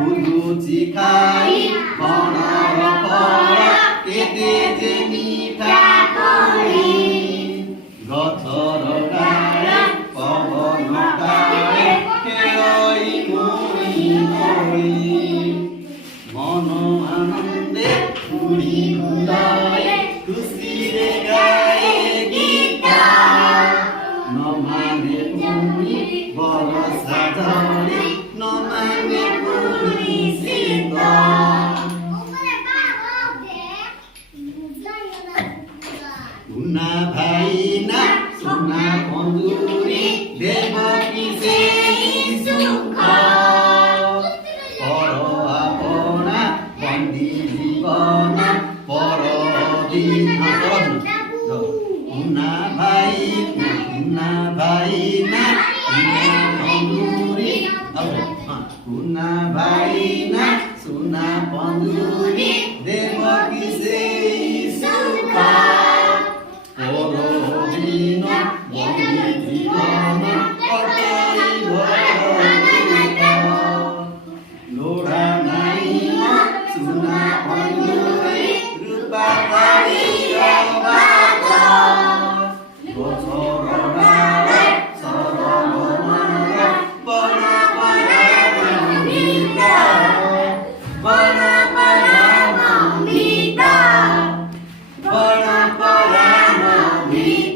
Buducikai Panarapara Kete Jenita Kori Gotorogare Pavonokare Keroi Mori Mori Mono Anande Puri Udai Kusire Gae Gita Nomane Puri Borosatari Nomane Puri Sita Una Bhaina Suna Konduri Devaki Sei Sukha Paro Apona Bandi Jivana Paro Dina Una Bhaina Una Bhaina Suna Konduri Una Bhaina Suna Konduri Devaki Sei Sukha Porodina, Bondivana, Patai Bharata, Lora Naina, Suna Panduri, Rupatari Ravata, Gosorogara, Sarogomara, Banaparamamita, Banaparamamita, Banaparamamita.